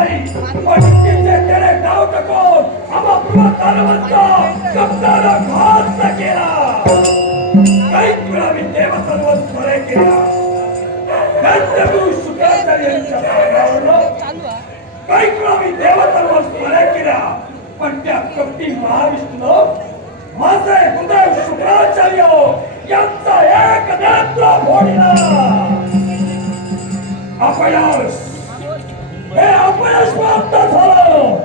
नाही. पण जिद्दीने डाव टाकून आम्हा प्रतारवंचा कप्ताला घात केला. कैक वेळा मी देवसर्व स्वरे केला. दत्तगुरु शुक्राचार्य यांच्या सांगावलं कैक वेळा मी देवसर्व स्वरे केला. पण त्या कपटी महाविष्णू माझे हृदय शुक्राचार्य यांचा एक नेत्र फोडला. अपयश हे अपयश प्राप्त झालं.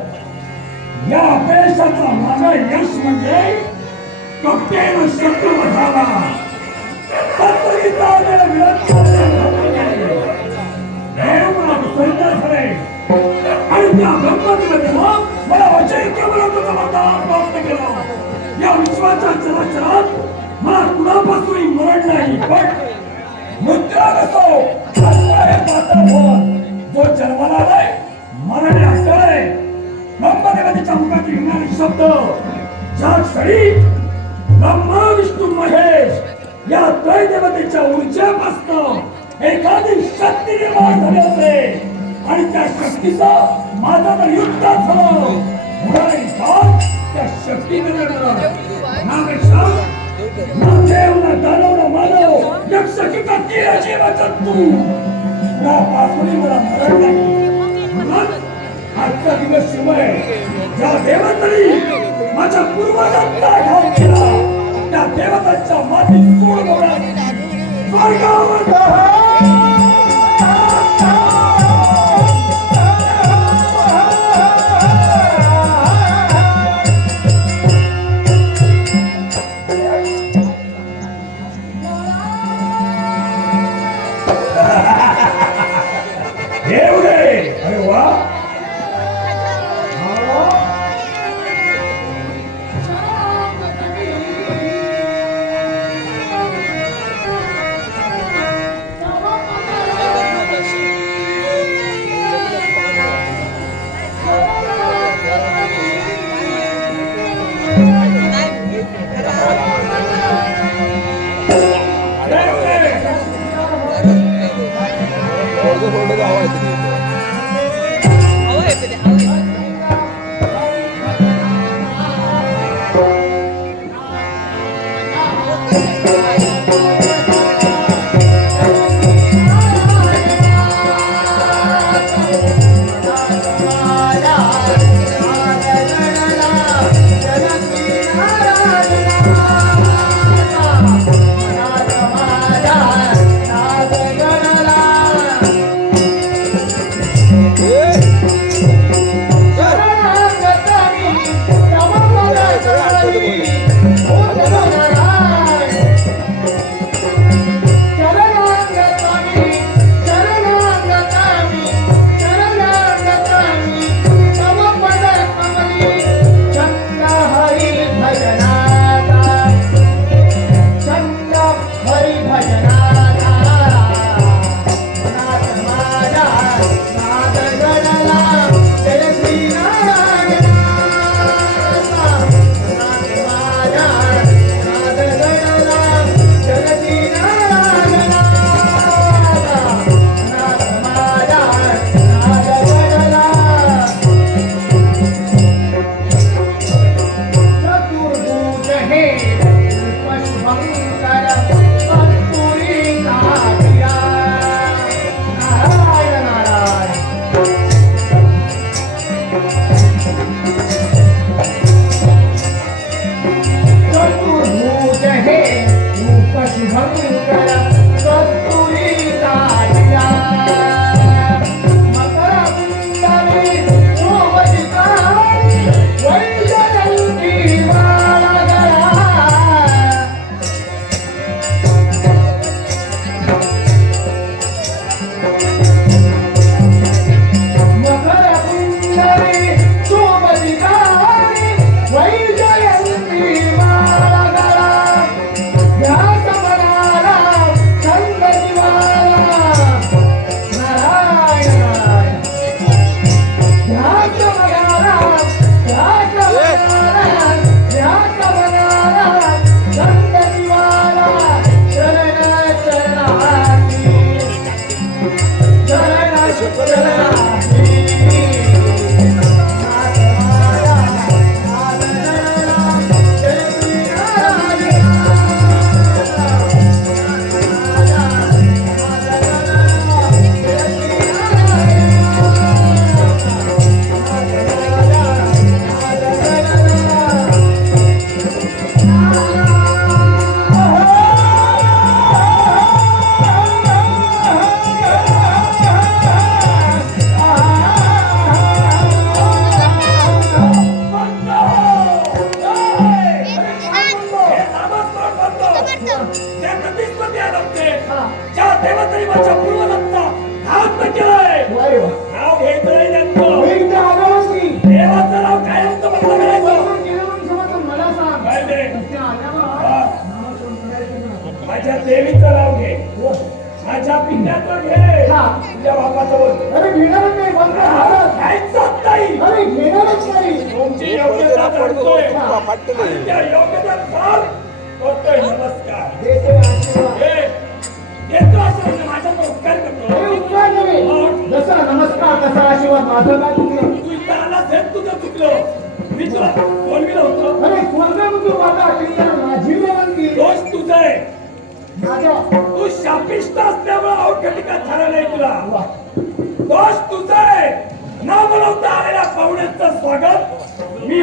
या अपयशाचा माझा यश म्हणजे कप्तेन शत्रू झाला. आणि त्या मग मला मतदान प्राप्त केला. या विश्वाच्या चराचरात मला कुणापासूनही मरण नाही पण मुद्रा कसो हे पात्र जो जन्माला आलाय. मराठी हक्काय ब्रह्मदेवतेच्या मुखातील येणारे शब्द. ज्या क्षणी ब्रह्मा विष्णू महेश या त्रैदेवतेच्या ऊर्जेपासून एखादी शक्ती निर्माण झाली असते. आणि त्या शक्तीचा माझा तर युद्ध झालं त्या शक्ती नापेक्षा ना देव ना दानव ना मानव यक्ष की कत्ती अजीब तू. ना पासुरी मला मरण नाही. म्हणून आजचा दिवस शुभ आहे ज्या देवतांनी माझ्या पूर्वजांचा घाव केला त्या देवतांच्या माती सोड मोडा स्वर्गावर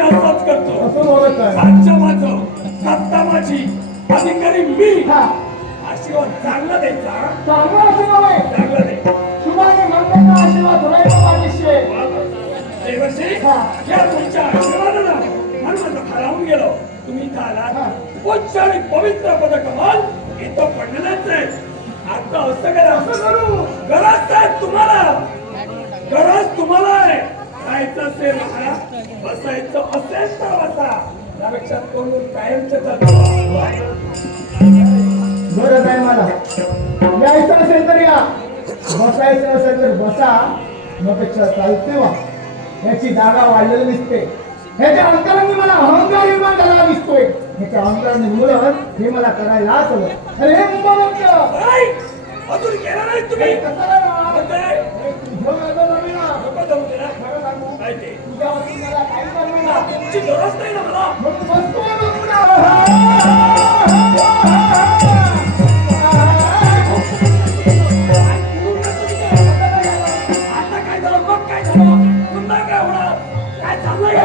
असंच करतो. राज्य माझं सत्ता माझी अधिकारी मी. हा. आशीर्वाद चांगला द्यायचा. चांगलं आशीर्वाद आहे. चांगला दे. शुभाने मंगळचा आशीर्वाद होईल पाठीशी देवर्षी हा. या तुमच्या आशीर्वादानं मन माझं हरावून गेलो. तुम्ही इथं. आलात. उच्च आणि पवित्र पद कमाल इथं पडलेलंच आहे. आता असं करा. असं करू. गरज आहे तुम्हाला. गरज तुम्हाला आहे. खायचं असेल बसायचं असेल तर बसा. त्यापेक्षा तोंडून कायमचं गरज आहे मला. यायचं असेल तर या. बसायचं असेल तर बसा. मपेक्षा चालते वा. याची जागा वाढलेली दिसते. ह्याच्या अंतराने मला अहंकार निर्माण झालेला दिसतोय. ह्याच्या अहंकार निर्मूलन हे मला करायलाच हवं. अरे हे मुंबई अजून गेला नाही तुम्ही. कसं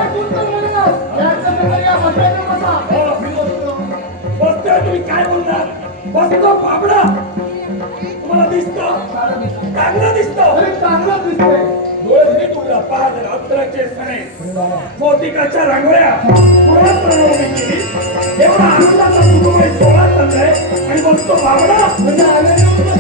कोणतं म्हणणार? याचं तर या बसायचं बसतोय तुम्ही काय बोलणार बसतो बाबडा तुम्हाला दिसतं दिसतं. चांगलं दिसतं चांगलं दिसतंय. डोळे नीट उघडा पहा जरा अत्तराचे सणे मोतिकाच्या रांगोळ्या पुरात बनवली केली. एवढा आनंदाचा सुखमय सोहळा चाललाय. आणि बसतो बाबडा म्हणजे आनंद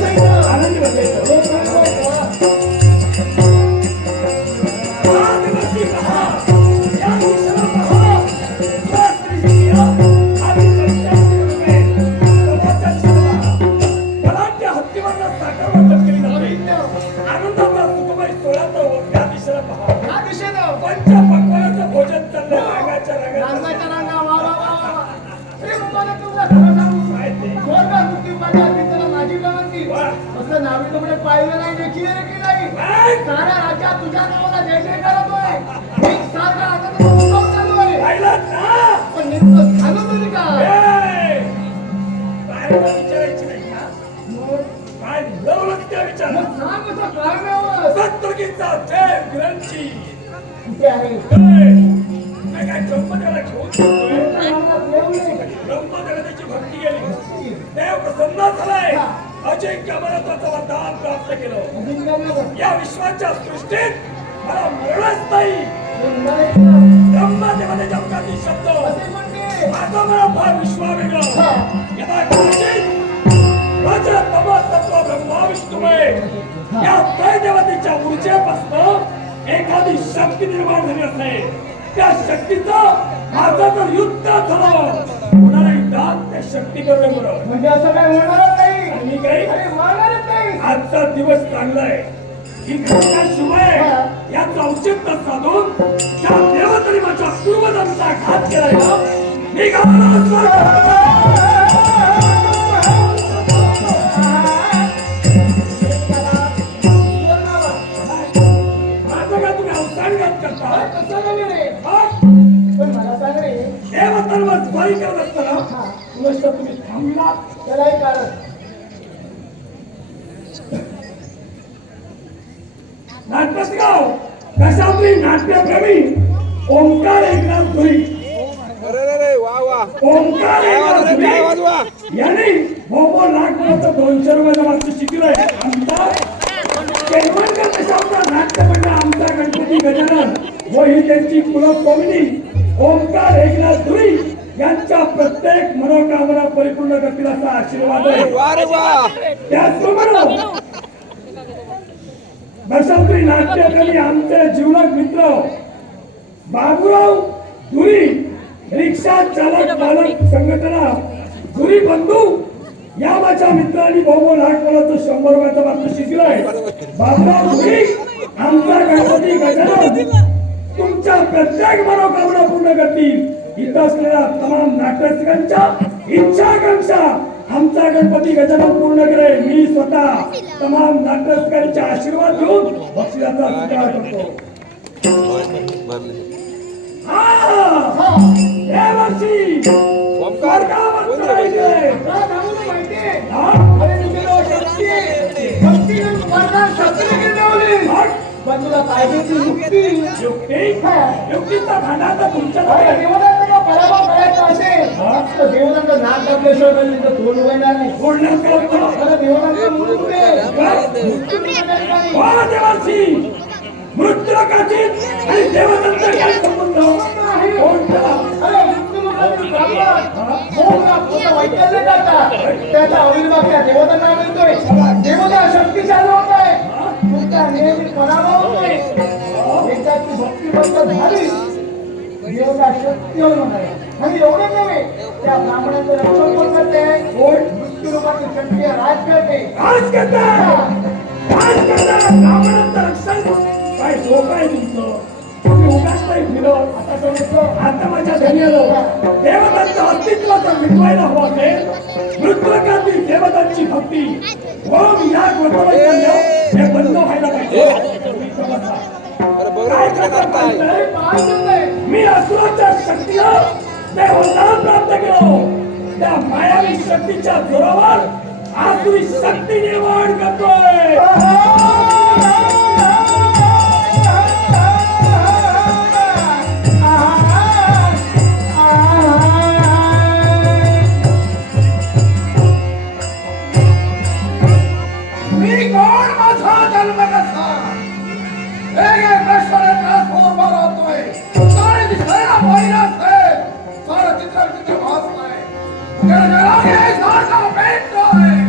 काय मिळवलं त्या विचार जय काय ब्रह्मदेवाला घेऊन भक्ती केली देव प्रसन्न झालाय अजिंक्य प्राप्त केलं या विश्वाच्या सृष्टीत मला मरणच नाही ब्रह्मदेवाने शब्द माझा मला फार विश्वा वेगळा यदा कदाचित तम विष्णुमय या त्रय देवतेच्या ऊर्जेपासून एखादी शक्ती निर्माण झाली असेल. त्या शक्तीचं माझं जर युद्ध झालं. होणाऱ्या युद्धात त्या शक्ती बरोबर म्हणजे असं काय होणारच नाही. मी काही आजचा दिवस चांगला आहे आहे याचं औचित्य साधून त्या देवतरी माझ्या पूर्वजांचा घात केलाय ना तुम्ही थांबला त्यालाही कारण. नाटकसगाव कशातली नाट्यप्रेमी ओंकार एकनाथ धुरी. ओंकार यांनी मोमो लाखचं दोनशे रुपयाचं मागचं शिकलंय. आमचा केळवणकर कशावरचा नाट्य मंडळ आमचा गणपती गजानन. व ही त्यांची कुलस्वामिनी ओंकार एकनाथ धुरी. यांच्या प्रत्येक मनोकामना परिपूर्ण करतील असा आशीर्वाद आहे. वा रे वा. त्याचप्रमाणे बसंती नाट्यकवी आमचे जीवलग मित्र बाबूराव धुरी रिक्षा चालक मालक संघटना धुरी बंधू या माझ्या मित्रांनी भाऊ लाख मुलाचं शंभर रुपयाचं मात्र शिकलंय बाबराव तुम्ही आमचा गणपती गजानन तुमच्या प्रत्येक मनोकामना पूर्ण करतील. इथं असलेल्या तमाम नाटकांच्या इच्छा आकांक्षा आमचा गणपती गजानन पूर्ण करेल मी स्वतः तमाम नाटकांचे आशीर्वाद घेऊन बक्षिसाचा स्वीकार करतो? पण तुला पाहिजे ती युक्ती. युक्तीचा भांडा तर अरे तुमच्याकडे देवदत्त का पराभव करायचा असेल तर देवदत्त नाक दाबल्याशिवाय त्यांनी तर तोंड उघडणार नाही बोलण्यात काय होतं? अरे देवदत्त म्हणून कुठे? मृत्यू मिळणार नाही. वा देवाची मृत्यूकाची आणि देवदत्त काय संबंध कोणता? अरे मृत्यू लोकांनी ब्राह्मण, मोह आपलं वैकल्य करतात. त्याचा अविर्भाव त्या देवतांना मिळतोय देवता शक्तिशाली होत आहे तुमचा नेहमी पराभव होतोय एकदाची भक्तिबद्ध झाली देवता शक्ती होऊन आहे आणि एवढं नव्हे. त्या ब्राह्मणाचं रक्षण कोण करते? कोण? मृत्यू लोकांची शक्ती राज करते. राज करता! राज करता! ब्राह्मणाचं रक्षण काय धोका आहे तुमचं. तुम्ही उगाच नाही फिरत. आता समजतं आता माझ्या घरी आलो देवतांचं अस्तित्व जर मिटवायला हवं असेल. मृत्यूकातील देवतांची भक्ती. ओम या हे बंद व्हायला पाहिजे. काय बरोबर करता करताय पाहिजे? काय करतंय? मी असुराच्या शक्तीनं ते वरदान प्राप्त केलं. त्या मायावी शक्तीच्या जोरावर आसुरी शक्ती निर्माण करतोय. வேண்டும்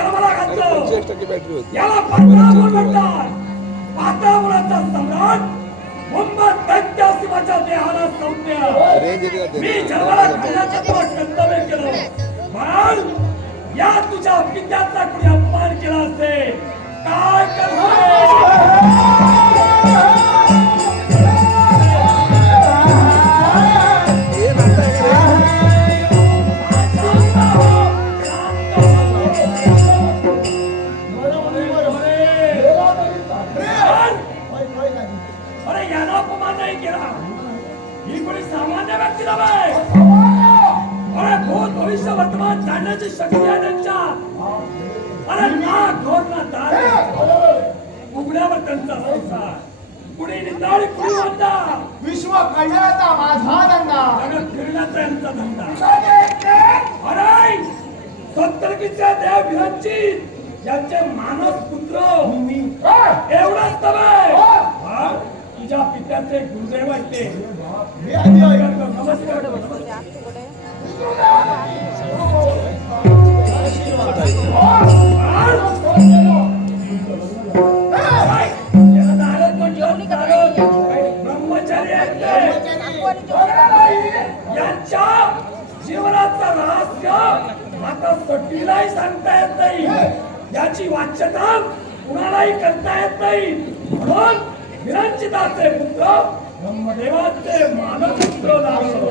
जन्माला घातलो. याला म्हणतात पाताळापुराचा सम्राट मोहम्मद दैत्य शिवाच्या देहाला सौम्य. मी? जन्माला घालण्याचं तुला कर्तव्य केलं. या तुझ्या पित्याचा कुणी अपमान केला असेल? काय करतोय? कोणी सामान्य व्यक्ती नव्हे अरे भूत भविष्य वर्तमान जाणण्याची शक्ती आहे त्यांच्यात अरे ना घोर ना दार उघड्यावर त्यांचा संसार. कुणी निंदाळी कुणी म्हणता विश्व कल्याणाचा माझा धंदा. जगात फिरण्याचा यांचा धंदा. अरे सत्तरकीच्या देव विरांची यांचे मानस पुत्र. एवढाच हा? तुझ्या पित्याचे गुरुदेव आहेत ते रहस्य आता सटीलाही सांगता येत नाही. याची वाच्यता कुणालाही करता येत नाही. म्हणून विरंचिताचे पुत्र ब्रह्मदेवाचे मानपुत्र लागलो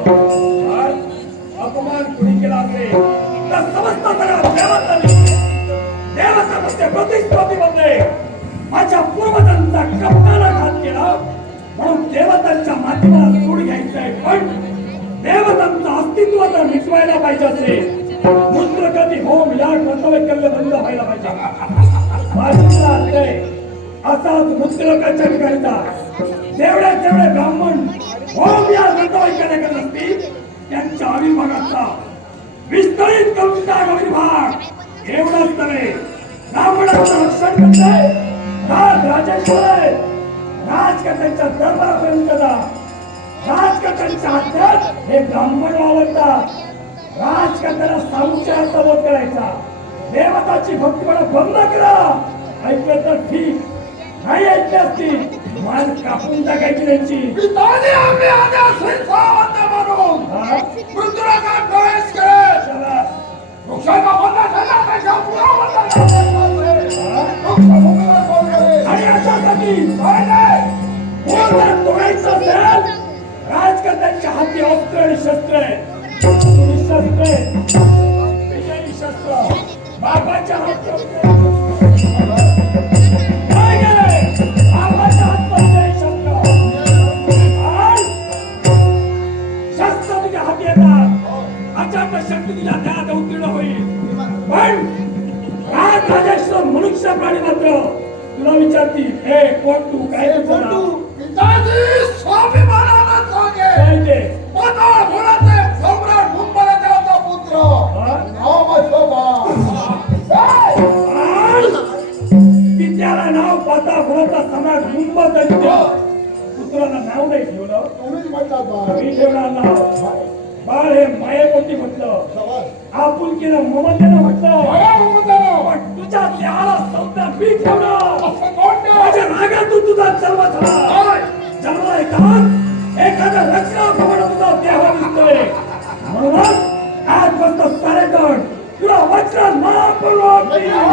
अपमान कुणी केला असेल? तर समस्त सगळा देवताने देवतामध्ये माझ्या पूर्वजांचा कप्ताला घात केला. म्हणून देवतांच्या माध्यमाला सूड घ्यायचंय पण देवतांचं अस्तित्व जर मिटवायला पाहिजे असेल मूत्रकती होम या कर्तव्य बंद व्हायला पाहिजे. बाजूला असाच मुद्रकाच्या ठिकाणी जेवढे तेवढे ब्राह्मण होम या कर्तव्य करत असतील त्यांच्या अविभागाचा विस्तारित करून टाक आविर्भाग एवढंच नव्हे ब्राह्मणाचं रक्षण करते राज राजेश्वर आहे राजकथांच्या दरबारापर्यंत जा. राजकर्त्यांच्या हातात हे ब्राह्मण वावरतात. राजकर्त्याला सामुचाराचा बोध करायचा. देवताची भक्तीपणा बंद करा. ऐकलं तर ठीक नाही ऐकले ठीक मान कापून टाकायची त्यांची. आम्ही आदेश म्हणून प्रवेश आणि तोडायचं असेल राजकर्त्यांच्या हाती अस्त्र आणि शस्त्र आहे. शस्त्र आहे. शक्ती तुझ्या देहात उत्तीर्ण होईल. पण राज राजेश्वर मनुष्य प्राणी मात्र तुला विचारतील हे कोण तू काय तुझं नाव? पिताजी स्वाभिमानानं सांगे. ते पाताळ भोळाचे सम्राट भूपराजाचा पुत्र. नाव सम्राट पुत्राला नाही ठेवलं. तुम्हीच म्हणता बा. मी ठेवणार नाव बाळ हे मायेपोटी म्हटलं. आपुलकीनं ममतेनं म्हटलं. तुझ्या देहाला संज्ञा मी ठेवलं. माझ्या रागातून तुझा जन्म झाला. काय? जन्माला येतात एखाद्या रचनाप्रमाणे तुझा देह दिसतोय. म्हणूनच आजपासून सारेजण तुला वज्र महापर्वत केला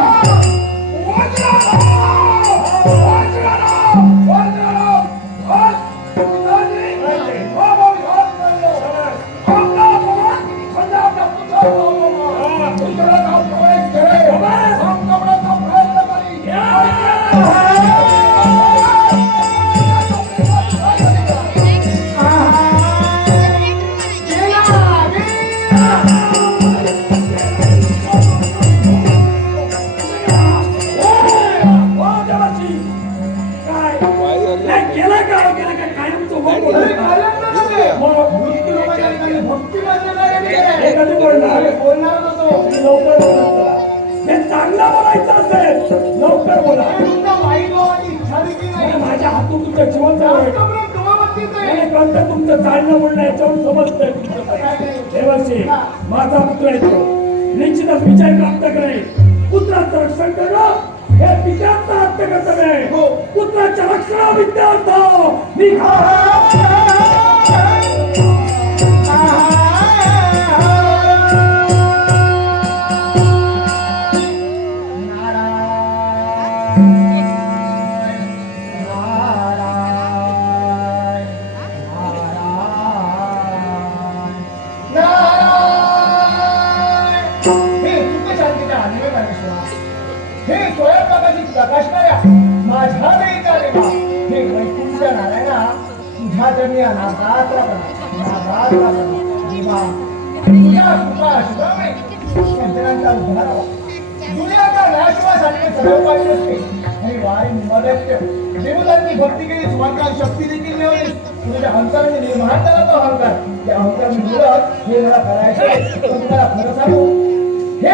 because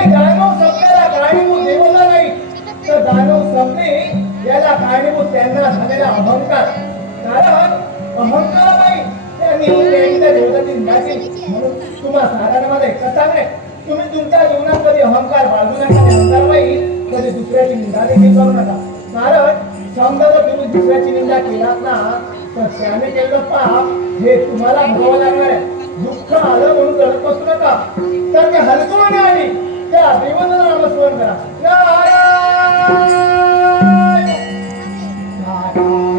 हे दानव संपलेला कारणीभूत देवता नाही. तर दानव संपणे याला कारणीभूत त्यांना झालेला अहंकार. कारण अहंकार नाही त्यांनी त्यांच्या देवताची निंदा म्हणून तुम्हा साधारण कथा नाही. तुम्ही तुमच्या जीवनात कधी अहंकार बाळगू नका आणि अहंकार नाही कधी दुसऱ्याची निंदा देखील करू नका. कारण समजा जर तुम्ही दुसऱ्याची निंदा केलात ना तर त्याने केलेलं पाप. हे तुम्हाला भरावं लागणार आहे. दुःख आलं म्हणून रडत बसू नका. तर ते हलकवणे आली त्या देवाचं नामस्मरण करा नारायण नारायण